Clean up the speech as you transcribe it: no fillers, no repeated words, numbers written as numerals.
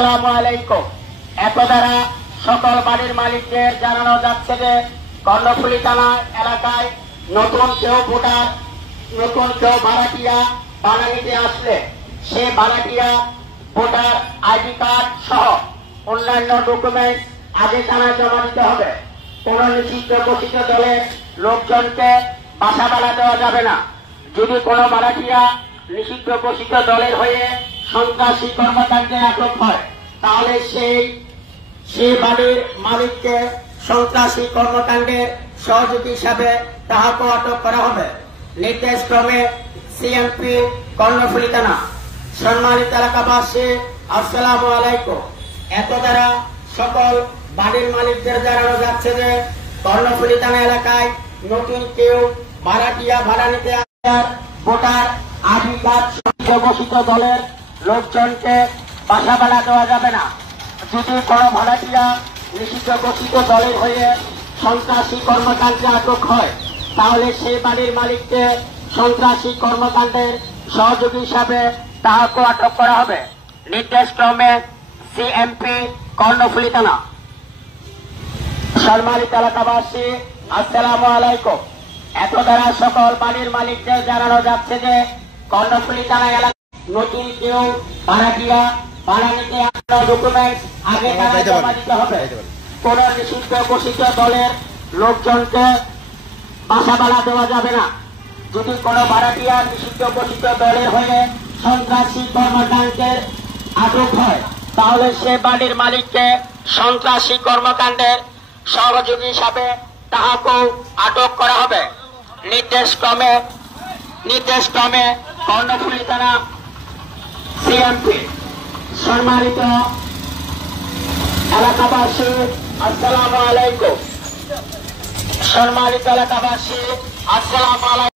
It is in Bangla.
আসসালামু আলাইকুম। এত দ্বারা সকল বাড়ির মালিকদের জানানো যাচ্ছে যে কর্ণফুলী থানা এলাকায় নতুন কেউ ভোটার, নতুন কেউ ভাড়াটিয়া ভাড়া নিতে আসলে সে ভাড়াটিয়া ভোটার আইডি কার্ড সহ অন্যান্য ডকুমেন্ট আগে থানায় জমা দিতে হবে। কোন নিষিদ্ধ ঘোষিত দলের লোকজনকে বাসা ভাড়া দেওয়া যাবে না। যদি কোনো ভাড়াটিয়া নিষিদ্ধ ঘোষিত দলের হয়ে সন্ত্রাসী কর্মকাণ্ডে আটক হয় তাহলে সেই বাড়ির মালিককে সন্ত্রাসী কর্মকাণ্ডের সহযোগী হিসাবে তাহাকে আটক করা হবে। নির্দেশক্রমে সিএমপি কর্ণফুলী থানা। সম্মানিত এলাকাবাসী, আসসালামু আলাইকুম। এত দ্বারা সকল বাড়ির মালিকদের জানানো যাচ্ছে যে কর্ণফুলী থানা এলাকায় নতুন কেউ ভাড়াটিয়া ভাড়া নিতে ভোটার আইডি কার্ড ঘোষিত দলের লোকজনকে বাসা ভাড়া দেওয়া যাবে না। যদি কোনো ভাড়াটিয়া নিষিদ্ধ ঘোষিত দলের হয়ে সন্ত্রাসী কর্মকাণ্ডে আটক হয় তাহলে সেই বাড়ির মালিককে সন্ত্রাসী কর্মকাণ্ডের সহযোগী হিসাবে তাহাকে আটক করা হবে। নির্দেশক্রমে সিএমপি কর্ণফুলী থানা। সম্মানিত এলাকাবাসী, আসসালামু আলাইকুম। এত দ্বারা সকল বাড়ির মালিকদের জানানো যাচ্ছে যে কর্ণফুলী থানা এলাকায় নতুন কেউ ভাড়াটিয়া ভাড়া নিতে ডকুমেন্ট আগে জমা দিতে হবে। কোন নিষিদ্ধ ঘোষিত দলের লোকজনকে বাসা ভাড়া দেওয়া যাবে না। যদি কোনো ভাড়াটিয়া নিষিদ্ধ ঘোষিত দলের হয়ে সন্ত্রাসী কর্মকাণ্ডের আটক হয় তাহলে সে বাড়ির মালিককে সন্ত্রাসী কর্মকাণ্ডের সহযোগী হিসাবে তাহাকেও আটক করা হবে। নির্দেশক্রমে কর্ণফুলী থানা সিএমপি। সম্মানিত এলাকাবাসী, আসসালামু আলাইকুম। সম্মানিত এলাকাবাসী, আসসালামু আলাইকুম।